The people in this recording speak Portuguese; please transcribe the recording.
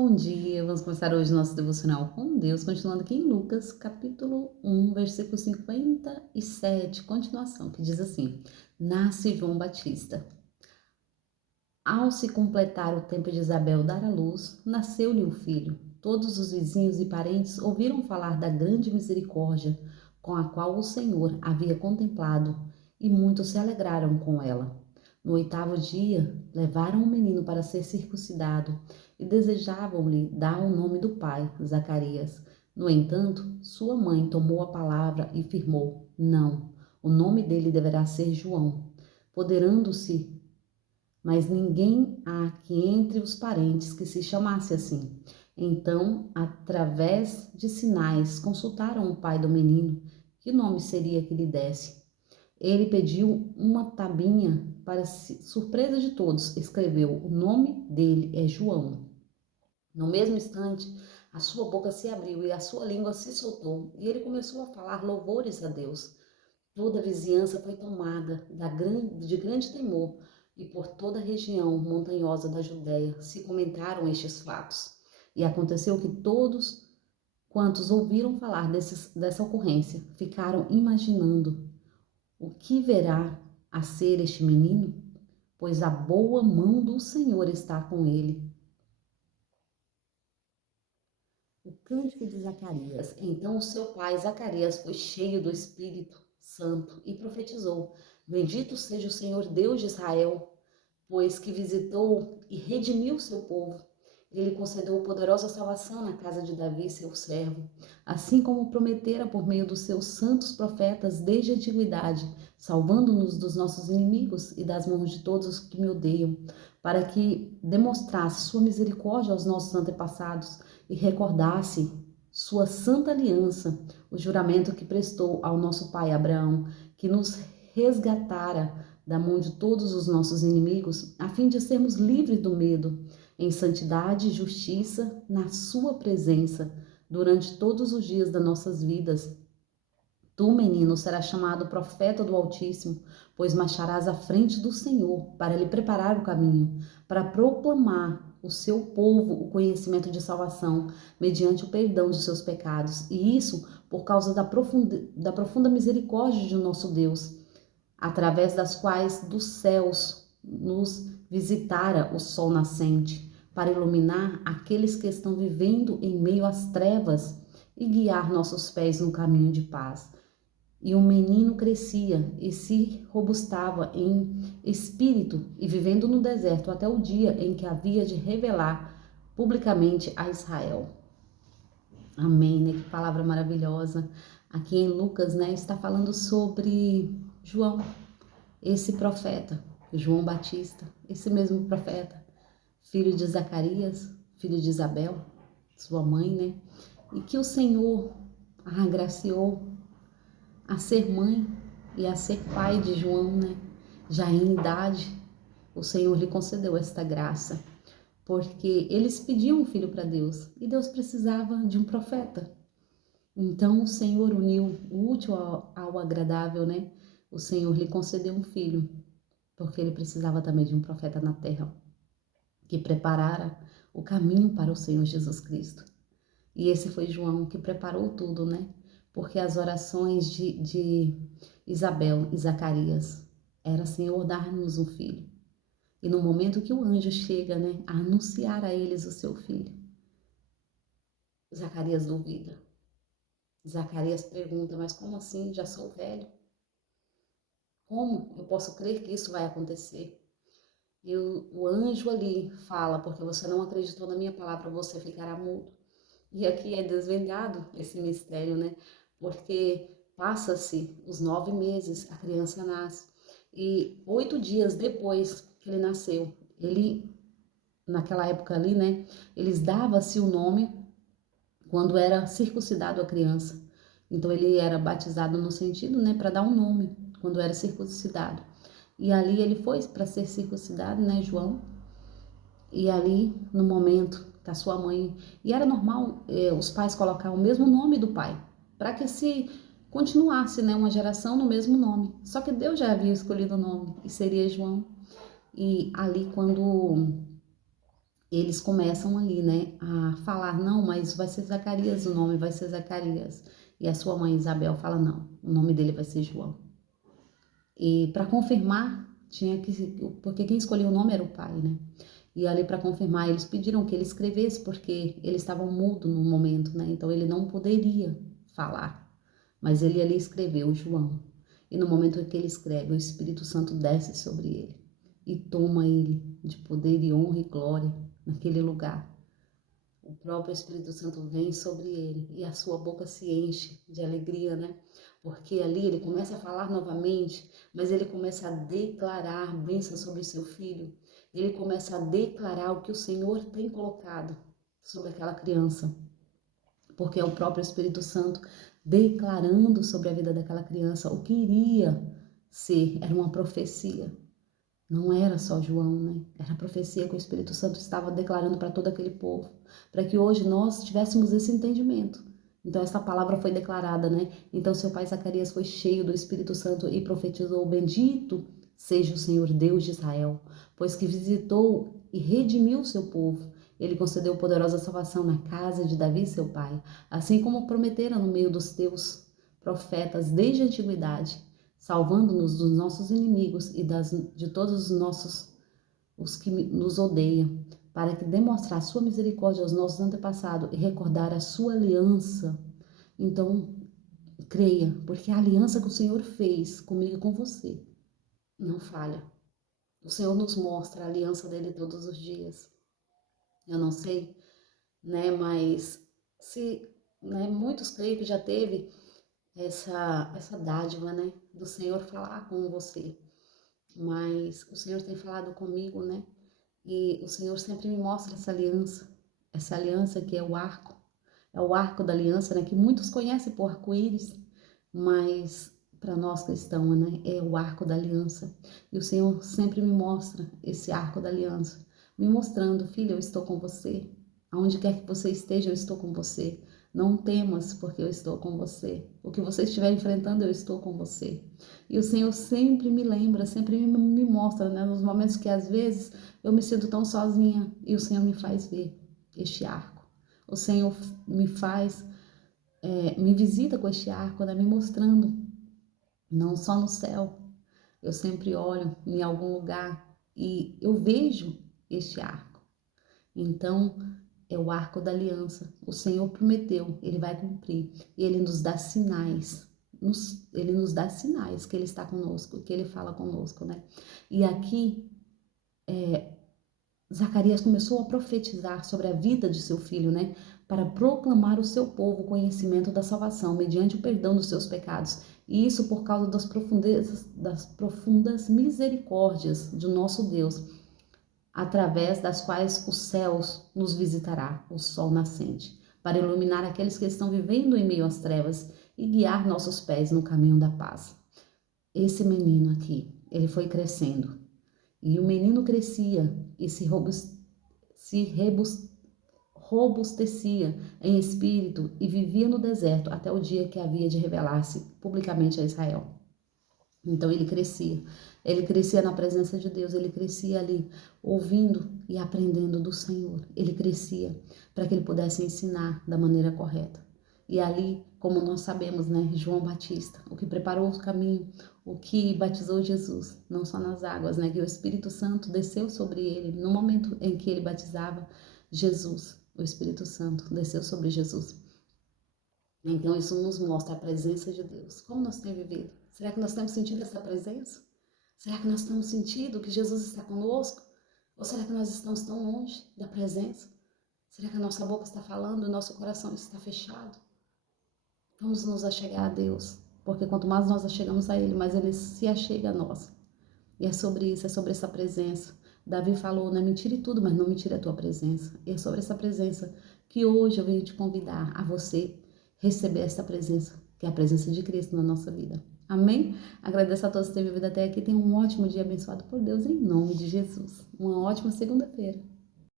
Bom dia, vamos começar hoje nosso devocional com Deus, continuando aqui em Lucas, capítulo 1, versículo 57, continuação, que diz assim: Nasce João Batista. Ao se completar o tempo de Isabel dar à luz, nasceu-lhe um filho. Todos os vizinhos e parentes ouviram falar da grande misericórdia com a qual o Senhor havia contemplado, e muitos se alegraram com ela. No 8º dia, levaram o menino para ser circuncidado e desejavam-lhe dar o nome do pai, Zacarias. No entanto, sua mãe tomou a palavra e firmou: Não, o nome dele deverá ser João. Poderando-se, mas ninguém há que entre os parentes que se chamasse assim. Então, através de sinais, consultaram o pai do menino, que nome seria que lhe desse. Ele pediu uma tabinha para surpresa de todos, escreveu: O nome dele é João. No mesmo instante, a sua boca se abriu e a sua língua se soltou, e ele começou a falar louvores a Deus. Toda a vizinhança foi tomada de grande temor, e por toda a região montanhosa da Judéia se comentaram estes fatos. E aconteceu que todos quantos ouviram falar dessa ocorrência ficaram imaginando o que verá a ser este menino, pois a boa mão do Senhor está com ele. O cântico de Zacarias. Então o seu pai Zacarias foi cheio do Espírito Santo e profetizou: Bendito seja o Senhor Deus de Israel, pois que visitou e redimiu seu povo. Ele concedeu poderosa salvação na casa de Davi, seu servo, assim como prometera por meio dos seus santos profetas desde a antiguidade, salvando-nos dos nossos inimigos e das mãos de todos os que me odeiam, para que demonstrasse sua misericórdia aos nossos antepassados e recordasse sua santa aliança, o juramento que prestou ao nosso pai Abraão, que nos resgatara da mão de todos os nossos inimigos, a fim de sermos livres do medo, em santidade e justiça na sua presença, durante todos os dias das nossas vidas. Tu, menino, serás chamado profeta do Altíssimo, pois marcharás à frente do Senhor para lhe preparar o caminho, para proclamar o seu povo o conhecimento de salvação, mediante o perdão dos seus pecados, e isso por causa da profunda misericórdia de nosso Deus, através das quais dos céus nos visitara o sol nascente, para iluminar aqueles que estão vivendo em meio às trevas e guiar nossos pés no caminho de paz. E o menino crescia e se robustava em espírito e vivendo no deserto até o dia em que havia de revelar publicamente a Israel. Amém, né? Que palavra maravilhosa. Aqui em Lucas, né, está falando sobre João, esse profeta, João Batista, esse mesmo profeta, filho de Zacarias, filho de Isabel, sua mãe, né? E que o Senhor a agraciou a ser mãe e a ser pai de João, né? Já em idade, o Senhor lhe concedeu esta graça, porque eles pediam um filho para Deus e Deus precisava de um profeta. Então o Senhor uniu o útil ao agradável, né? O Senhor lhe concedeu um filho, porque ele precisava também de um profeta na terra, que preparara o caminho para o Senhor Jesus Cristo. E esse foi João que preparou tudo, né? Porque as orações de Isabel e Zacarias era: Senhor, dá-nos um filho. E no momento que o anjo chega, né, a anunciar a eles o seu filho, Zacarias duvida. Zacarias pergunta: mas como assim? Já sou velho? Como eu posso crer que isso vai acontecer? E o anjo ali fala: porque você não acreditou na minha palavra, você ficará mudo. E aqui é desvendado esse mistério, né? Porque passa-se os 9 meses, a criança nasce. E 8 dias depois que ele nasceu, naquela época ali, né? Eles davam-se o nome quando era circuncidado a criança. Então ele era batizado no sentido, né? Para dar um nome, quando era circuncidado. E ali ele foi para ser circuncidado, né, João? E ali, no momento que a sua mãe... E era normal os pais colocar o mesmo nome do pai, para que se continuasse, né, uma geração no mesmo nome. Só que Deus já havia escolhido o nome, e seria João. E ali, quando eles começam ali, né, a falar, não, mas vai ser Zacarias, o nome vai ser Zacarias. E a sua mãe Isabel fala, não, o nome dele vai ser João. E para confirmar, tinha que, porque quem escolheu o nome era o pai, né? E ali para confirmar, eles pediram que ele escrevesse, porque eles estavam mudo no momento, né? Então ele não poderia falar. Mas ele ali escreveu João. E no momento em que ele escreve, o Espírito Santo desce sobre ele e toma ele de poder e honra e glória naquele lugar. O próprio Espírito Santo vem sobre ele e a sua boca se enche de alegria, né? Porque ali ele começa a falar novamente, mas ele começa a declarar bênção sobre o seu filho. Ele começa a declarar o que o Senhor tem colocado sobre aquela criança. Porque é o próprio Espírito Santo declarando sobre a vida daquela criança o que iria ser, era uma profecia. Não era só João, né? Era a profecia que o Espírito Santo estava declarando para todo aquele povo, para que hoje nós tivéssemos esse entendimento. Então essa palavra foi declarada, né? Então seu pai Zacarias foi cheio do Espírito Santo e profetizou: bendito seja o Senhor Deus de Israel, pois que visitou e redimiu o seu povo. Ele concedeu poderosa salvação na casa de Davi, seu pai, assim como prometera no meio dos teus profetas desde a antiguidade, salvando-nos dos nossos inimigos e de todos os que nos odeiam, para que demonstrar sua misericórdia aos nossos antepassados e recordar a sua aliança. Então, creia, porque a aliança que o Senhor fez comigo e com você não falha. O Senhor nos mostra a aliança dele todos os dias. Eu não sei, né, mas se, né, muitos creem que já teve essa dádiva, né, do Senhor falar com você. Mas o Senhor tem falado comigo, né? E o Senhor sempre me mostra essa aliança que é o arco da aliança, né? Que muitos conhecem por arco-íris, mas para nós cristãos, né? É o arco da aliança. E o Senhor sempre me mostra esse arco da aliança, me mostrando, filha, eu estou com você. Aonde quer que você esteja, eu estou com você. Não temas, porque eu estou com você. O que você estiver enfrentando, eu estou com você. E o Senhor sempre me lembra, sempre me mostra, né? Nos momentos que às vezes eu me sinto tão sozinha e o Senhor me faz ver este arco. O Senhor me faz, me visita com este arco, né? Me mostrando, não só no céu. Eu sempre olho em algum lugar e eu vejo este arco. Então, é o arco da aliança. O Senhor prometeu, Ele vai cumprir. E Ele nos dá sinais. Ele nos dá sinais que Ele está conosco, que Ele fala conosco, né? E aqui, Zacarias começou a profetizar sobre a vida de seu filho, né? Para proclamar o seu povo o conhecimento da salvação, mediante o perdão dos seus pecados. E isso por causa das profundas misericórdias de nosso Deus, através das quais os céus nos visitará, o sol nascente, para iluminar aqueles que estão vivendo em meio às trevas e guiar nossos pés no caminho da paz. Esse menino aqui, ele foi crescendo, e o menino crescia e robustecia em espírito e vivia no deserto até o dia que havia de revelar-se publicamente a Israel. Então ele crescia na presença de Deus, ele crescia ali ouvindo e aprendendo do Senhor. Ele crescia para que ele pudesse ensinar da maneira correta. E ali, como nós sabemos, né, João Batista, o que preparou o caminho, o que batizou Jesus, não só nas águas, né, que o Espírito Santo desceu sobre ele no momento em que ele batizava Jesus. O Espírito Santo desceu sobre Jesus. Então isso nos mostra a presença de Deus. Como nós temos vivido? Será que nós temos sentido essa presença? Será que nós temos sentido que Jesus está conosco? Ou será que nós estamos tão longe da presença? Será que a nossa boca está falando e o nosso coração está fechado? Vamos nos achegar a Deus, porque quanto mais nós achegamos a Ele, mais Ele se achega a nós. E é sobre isso, é sobre essa presença. Davi falou, não é mentira e tudo, mas não me tire a tua presença. E é sobre essa presença que hoje eu venho te convidar a você receber essa presença, que é a presença de Cristo na nossa vida. Amém? Agradeço a todos que têm vivido até aqui. Tenham um ótimo dia abençoado por Deus, em nome de Jesus. Uma ótima segunda-feira.